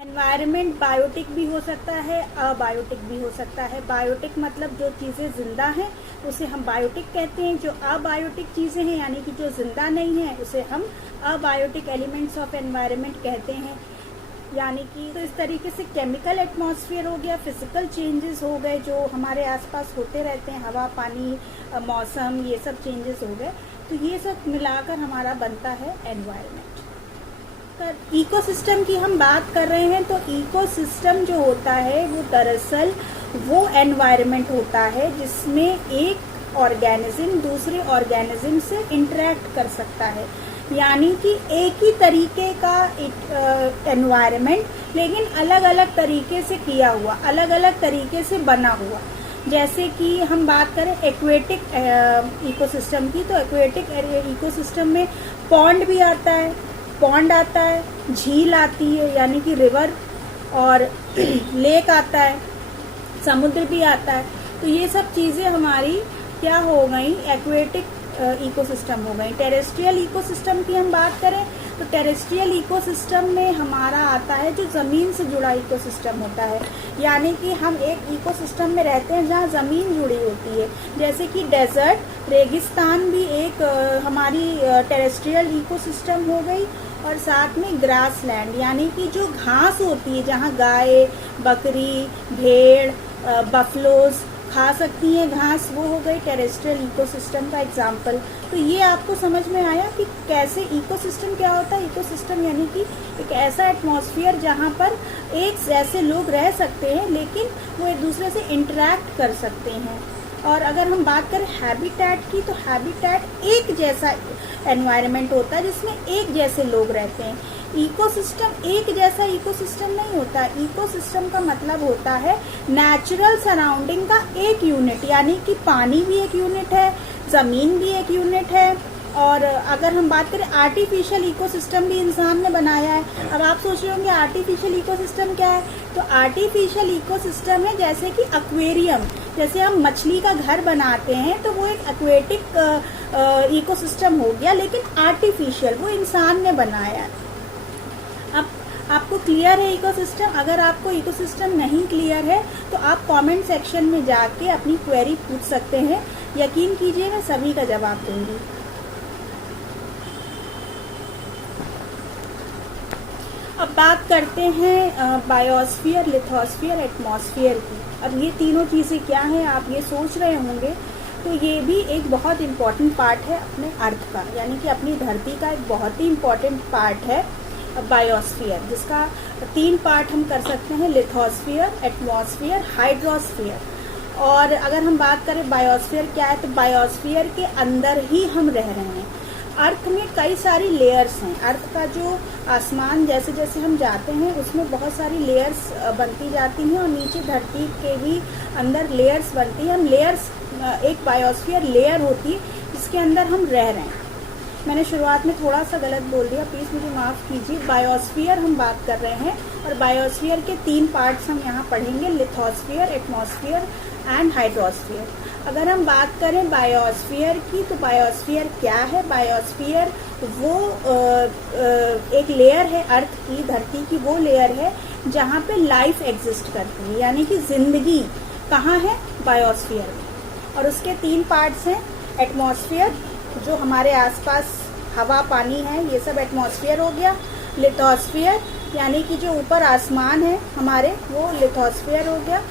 Environment biotic भी हो सकता है, अबायोटिक भी हो सकता है। बायोटिक मतलब जो चीज़ें जिंदा हैं उसे हम बायोटिक कहते हैं। जो अबायोटिक चीज़ें हैं यानी कि जो जिंदा नहीं है उसे हम अबायोटिक एलिमेंट्स ऑफ एनवायरनमेंट कहते हैं। यानी कि तो इस तरीके से केमिकल एटमॉस्फेयर हो गया, फिजिकल चेंजेस हो गए जो हमारे आसपास होते रहते हैं, हवा पानी मौसम ये सब चेंजेस हो गए, तो ये सब मिलाकर हमारा बनता है एनवायरनमेंट। इकोसिस्टम की हम बात कर रहे हैं तो इकोसिस्टम जो होता है वो दरअसल वो एनवायरनमेंट होता है जिसमें एक ऑर्गेनिज्म दूसरे ऑर्गेनिज्म से इंटरेक्ट कर सकता है। यानी कि एक ही तरीके का एनवायरनमेंट लेकिन अलग अलग तरीके से किया हुआ, अलग अलग तरीके से बना हुआ। जैसे कि हम बात करें एक्वेटिक इकोसिस्टम की, तो एक्वेटिक इकोसिस्टम में पॉन्ड भी आता है, पॉन्ड आता है, झील आती है यानी कि रिवर, और लेक आता है, समुद्र भी आता है। तो ये सब चीजें हमारी क्या हो गई, एक्वेटिक इकोसिस्टम हो गई। टेरेस्ट्रियल इकोसिस्टम की हम बात करें तो टेरेस्ट्रियल इकोसिस्टम में हमारा आता है जो जमीन से जुड़ा इकोसिस्टम होता है। यानी कि हम एक इकोसिस्टम में रहते हैं जहाँ जमीन जुड़ी होती है, जैसे कि डेजर्ट, रेगिस्तान भी एक हमारी टेरेस्ट्रियल इकोसिस्टम हो गई। और साथ में ग्रास लैंड यानी कि जो घास होती है जहाँ गाय, बकरी, भेड़, बफलोज खा सकती हैं घास, वो हो गई टेरेस्ट्रियल इकोसिस्टम का एग्जाम्पल। तो ये आपको समझ में आया कि कैसे इकोसिस्टम क्या होता है। इकोसिस्टम यानी कि एक ऐसा एटमॉस्फेयर जहाँ पर एक जैसे लोग रह सकते हैं लेकिन वो एक दूसरे से इंटरेक्ट कर सकते हैं। और अगर हम बात करें हैबिटेट की, तो हैबिटेट एक जैसा एनवायरनमेंट होता है जिसमें एक जैसे लोग रहते हैं। इकोसिस्टम एक जैसा इकोसिस्टम नहीं होता। इकोसिस्टम का मतलब होता है नेचुरल सराउंडिंग का एक यूनिट, यानी कि पानी भी एक यूनिट है, जमीन भी एक यूनिट है। और अगर हम बात करें आर्टिफिशियल इकोसिस्टम भी इंसान ने बनाया है। अब आप सोच रहे होंगे आर्टिफिशियल इकोसिस्टम क्या है, तो आर्टिफिशियल इकोसिस्टम है जैसे कि एक्वेरियम, जैसे हम मछली का घर बनाते हैं तो वो एक एक्वेटिक इकोसिस्टम हो गया, लेकिन आर्टिफिशियल, वो इंसान ने बनाया है। अब आपको क्लियर है इकोसिस्टम? अगर आपको इकोसिस्टम नहीं क्लियर है तो आप कमेंट सेक्शन में जाके अपनी क्वेरी पूछ सकते हैं। यकीन कीजिए मैं सभी का जवाब दूंगी। अब बात करते हैं बायोस्फीयर, लिथोस्फीयर, एटमॉस्फेयर की। अब ये तीनों चीज़ें क्या हैं आप ये सोच रहे होंगे, तो ये भी एक बहुत इम्पॉर्टेंट पार्ट है अपने अर्थ का, यानी कि अपनी धरती का एक बहुत ही इम्पॉर्टेंट पार्ट है बायोस्फीयर, जिसका 3 पार्ट हम कर सकते हैं, लिथोस्फीयर, एटमॉस्फेयर, हाइड्रोस्फीयर। और अगर हम बात करें बायोस्फीयर क्या है, तो बायोस्फीयर के अंदर ही हम रह रहे हैं। अर्थ में कई सारी लेयर्स हैं। अर्थ का जो आसमान जैसे जैसे हम जाते हैं उसमें बहुत सारी लेयर्स बनती जाती हैं, और नीचे धरती के भी अंदर लेयर्स बनती हैं। हम लेयर्स, एक बायोस्फीयर लेयर होती है जिसके अंदर हम रह रहे हैं। मैंने शुरुआत में थोड़ा सा गलत बोल दिया, प्लीज़ मुझे माफ़ कीजिए। बायोस्फीयर हम बात कर रहे हैं, और बायोस्फीयर के 3 पार्ट्स हम यहाँ पढ़ेंगे, लिथोस्फीयर, एटमॉस्फेयर एंड हाइड्रोस्फीयर। अगर हम बात करें बायोस्फीयर की, तो बायोस्फीयर क्या है? बायोस्फीयर वो एक लेयर है अर्थ की, धरती की वो लेयर है जहाँ पे लाइफ एग्जिस्ट करती है, यानी कि जिंदगी कहाँ है? बायोस्फीयर में। और उसके 3 पार्ट्स हैं, एटमॉस्फेयर जो हमारे आसपास हवा पानी है ये सब एटमॉस्फेयर हो गया, लिथोस्फीयर यानी कि जो ऊपर आसमान है हमारे वो लिथोस्फीयर हो गया,